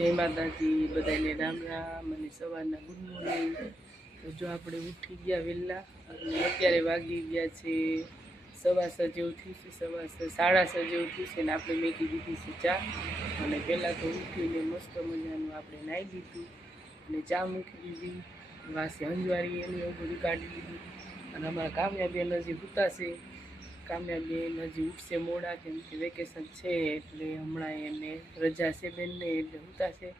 જય માતાજી બધાને રામ રામ અને સવારના ગુડ મોર્નિંગ. તો જો આપણે ઉઠી ગયા વહેલા, અને અત્યારે વાગી ગયા છે સવા સા જેવું થયું છે, સવા સાડા જેવું થયું છે ને આપણે મેગી દીધી છે ચા. અને પહેલાં તો ઉઠીને મસ્ત મજાનું આપણે નાહી દીધું અને ચા મૂકી દીધી. વાસે અંજવારી એની એવું બધું કાઢી દીધું અને અમારા કામયાબેન હજી ભૂતાશે કામયાબેન હજી ઉઠશે મોડા કેમ કે વેકેશન છે એટલે હમણાં એને રજા છે બેનને, એટલે ઉતાશે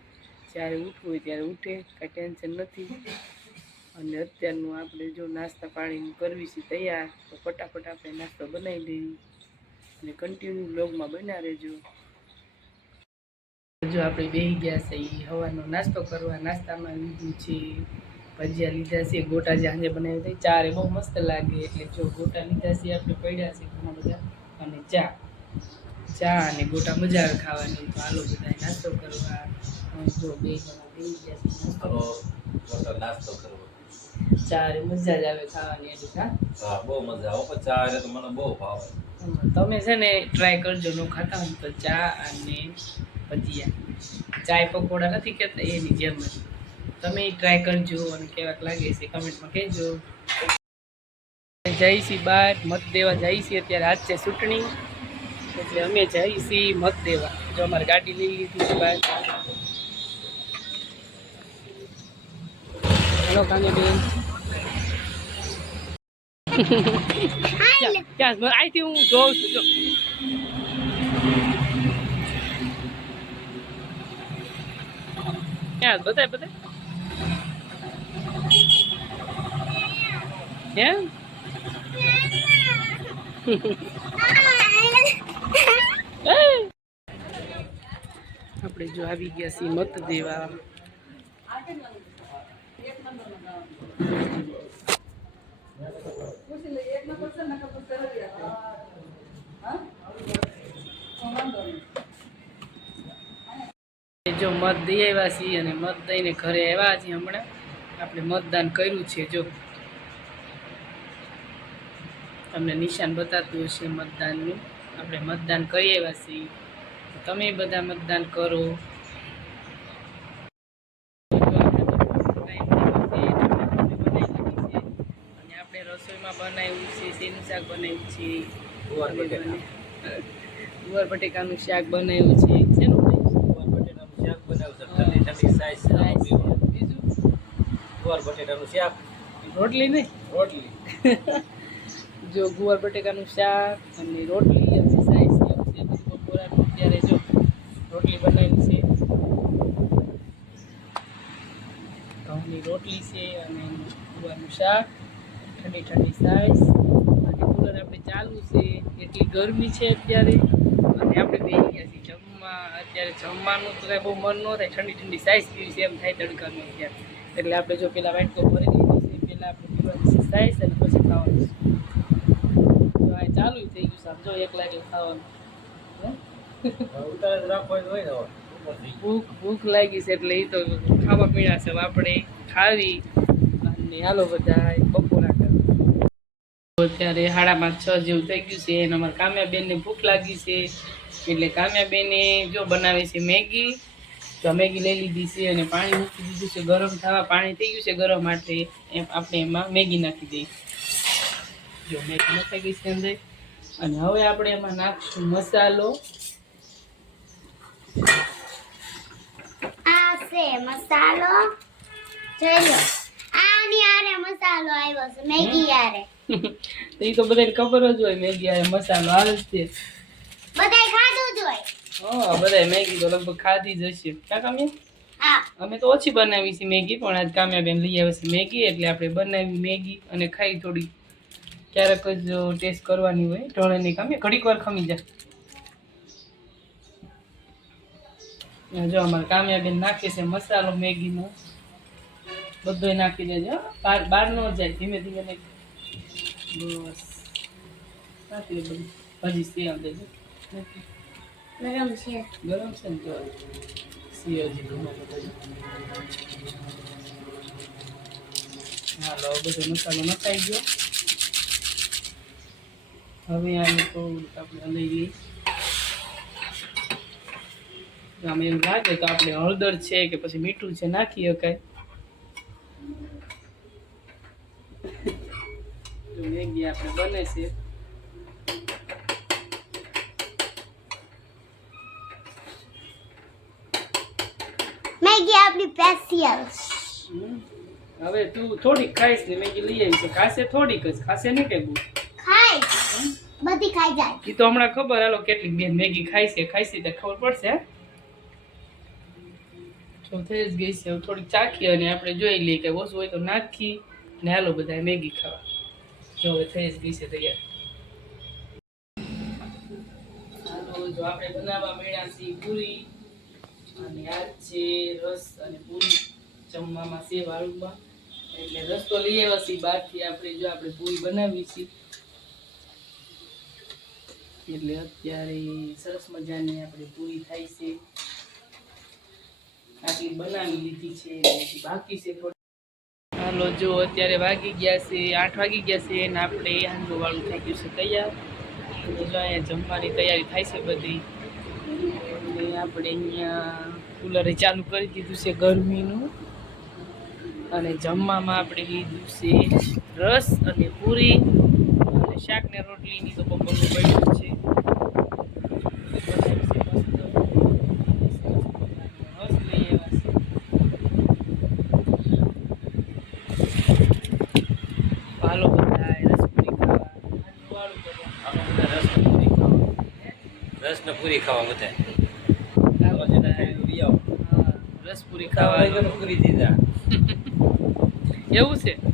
જ્યારે ઉઠવું હોય ત્યારે ઉઠે, કાંઈ ટેન્શન નથી. અને અત્યારનું આપણે જો નાસ્તા પાણીનું કરવી છે તૈયાર, તો ફટાફટ આપણે નાસ્તો બનાવી દઈએ. અને કન્ટિન્યુ બ્લોગમાં બન્યા રહેજો. જો આપણે બેહી ગયા છે એ હવાનો નાસ્તો કરવા, નાસ્તામાં લીધું છે. ભજીયા લીધા છે ગોટા જે સાંજે બનાવ્યા હતા ચારે બહુ મસ્ત લાગે. એટલે જો ગોટા લીધા છે આપણે પડ્યા છે ઘણા બધા અને ચા. ચા અને ગોટા મજા આવે ખાવાની. તો હાલો બધા નાસ્તો કરવા. જો બે જણા નાસ્તો કરવો. ચારે મજા જ આવે ખાવાની એટલે હા? હા બહુ મજા આવે. પણ ચા તો મને બહુ ભાવે. તમે છે ને ટ્રાય કરજો ન ખાતા હોય તો ચા અને ભજીયા. ચાય પકોડા નથી કહેતા એની જેમ જ. તમે ટ્રાય કરજો અને કેવાક લાગે છે કમેન્ટમાં કહેજો. જઈ છીએ બહાર મત દેવા જઈ છીએ અત્યારે આજ છે ચૂંટણી. એટલે અમે જઈ છીએ મત દેવા. જો અમારે ગાડી લઈ લીધી છે બહાર. હેલો કાને ક્યાં અહીંથી હું જોઉં છું, જો. ક્યાં બતાય બતાય એમ આપણે જો આવી ગયા છીએ મત દેવા જો મત દઈ આવ્યા છીએ અને મત દઈને ઘરે આવ્યા છીએ હમણાં. આપણે મતદાન કર્યું છે, જો. તમને નિશાન બતાવતું હશે મતદાનનું. આપણે મતદાન કરી આવ્યા છીએ. તમે બધા મતદાન કરો. અને આપણે રસોઈમાં બનાવ્યું છે શેનું શાક બનાવ્યું છે. ગુવાર બટેકાનું શાક બનાવ્યું છે. શેનું શાક બનાવ્યું છે. બીજું? ગુવાર બટેટાનું શાક. રોટલી નહીં? રોટલી. જો ગુવાર બટેકાનું શાક અને રોટલી સાઈઝ કેવું છે અત્યારે જો રોટલી બનાવી છે. ઘઉંની રોટલી છે અને ગુવારનું શાક. ઠંડી ઠંડી સાઈઝ અને કુલર આપણે ચાલુ છે. એટલી ગરમી છે અત્યારે. અને આપણે બે ગયા છીએ જમવા. અત્યારે જમવાનું તો બહુ મન ન થાય. ઠંડી ઠંડી સાઈઝ પીવી છે એમ થાય તડકાનું અત્યારે. એટલે આપણે જો પેલા વાટકો ભરી દીધું છે પહેલાં આપણે પીવાની સાઈઝ અને પછી ખાવાનું છે. ચાલુ થઈ ગયું સમજો જો એક લાગે ખાવાનું. ભૂખ ભૂખ લાગી છે એટલે એ તો ખાવા પીણા છે આપણે ખાવી. અને હાલો બધા બપોરા કરવા અત્યારે હાડામાં છ જેવું થઈ ગયું છે અને અમારા કામ્યાબેનને ભૂખ લાગી છે. એટલે કામ્યાબેને જો બનાવે છે મેગી તો મેગી લઈ લીધી છે અને પાણી મૂકી દીધું છે ગરમ થવા પાણી થઈ ગયું છે ગરમ માટે. એમ આપણે એમાં મેગી નાખી દઈએ. જો મેગી નાખી ગઈ છે અંદર. અને હવે આપણે એમાં નાખશું મસાલો. આ છે મસાલો. જોઈ આની આરે મસાલો આવ્યો છે મેગી યારે તો એ તો બધાને ખબર જ હોય મેગી આ મસાલો આવે જ છે. બધાય ખાધું જ હોય. હા બધા મેગી તો લગભગ ખાધી જ હશે. ક્યાં કામ્યા? હા. અમે તો ઓછી બનાવી છે મેગી પણ આજ કામ્યાબેન લઈ આવે છે મેગી એટલે આપણે બનાવી મેગી અને ખાઈ થોડી ક્યારેક જ ટેસ્ટ કરવાની હોય ઢોળાની કામે. ઘડીક વાર ખમી જાય. જો અમારે કામયાબી નાખી છે મસાલો મેગીનો. બધોય નાખી દેજો હો. બહાર ન જાય ધીમે ધીમે નાખી બસ. નાખી બધું. ભાજી સેવ દેજો. ગરમ છે. ગરમ છે ને તો સિયોજી બધો હાલો બધો મસાલો નખાઈ ગયો. હવે આને થોડુંક આપણે લઈ લઈએ. આમ એમ લાગે તો આપણે હળદર છે કે પછી મીઠું છે નાખી શકાય. મેગી આપણે બને છે. મેગી આપણી સ્પેશિયલ. હવે તું થોડીક ખાઈશ ને મેગી લઈ આવી છે ખાશે થોડીક જ ખાશે નહીં કઈ બહુ? બધી ખાઈ જાય. ઈ તો હમણાં ખબર, હાલો કેટલી બેન મેગી ખાઈ છે ખાઈ છે તો ખબર પડશે? જો થઈ જ ગઈ છે થોડીક ચાખી અને આપણે જોઈ લઈએ કે ઓછું હોય તો નાખી ને હાલો બધા મેગી ખાવા. જો હવે થઈ જ ગઈ છે તૈયાર. જો આપણે બનાવવા મળ્યા છીએ પૂરી. અને આ છે રસ અને પૂરી. જમવામાં છે વાળુમાં એટલે રસ તો લઈ આવ્યા છીએ બહારથી આપણે જો આપણે પૂરી બનાવી છીએ. એટલે અત્યારે સરસ મજાની આપણે પૂરી થાય છે. આટલી બનાવી લીધી છે બાકી છે હાલો, જો અત્યારે વાગી ગયા છે, આઠ વાગી ગયા છે અને આપણે હાંડવો વાળું થઈ ગયું છે તૈયાર. જો અહીંયા જમવાની તૈયારી થાય છે બધી. આપણે અહીંયા કુલરે ચાલુ કરી દીધું છે ગરમીનું. અને જમવામાં આપણે લીધું છે રસ અને પૂરી. શાક ને રોટલીની તો બપોરનું બન્યું છે. હાલો બધાય રસપુરી ખાવા બધા. બધા રસને પૂરી ખાવા બધા રસપુરી ખાવા પૂરી દીધા. એવું છે?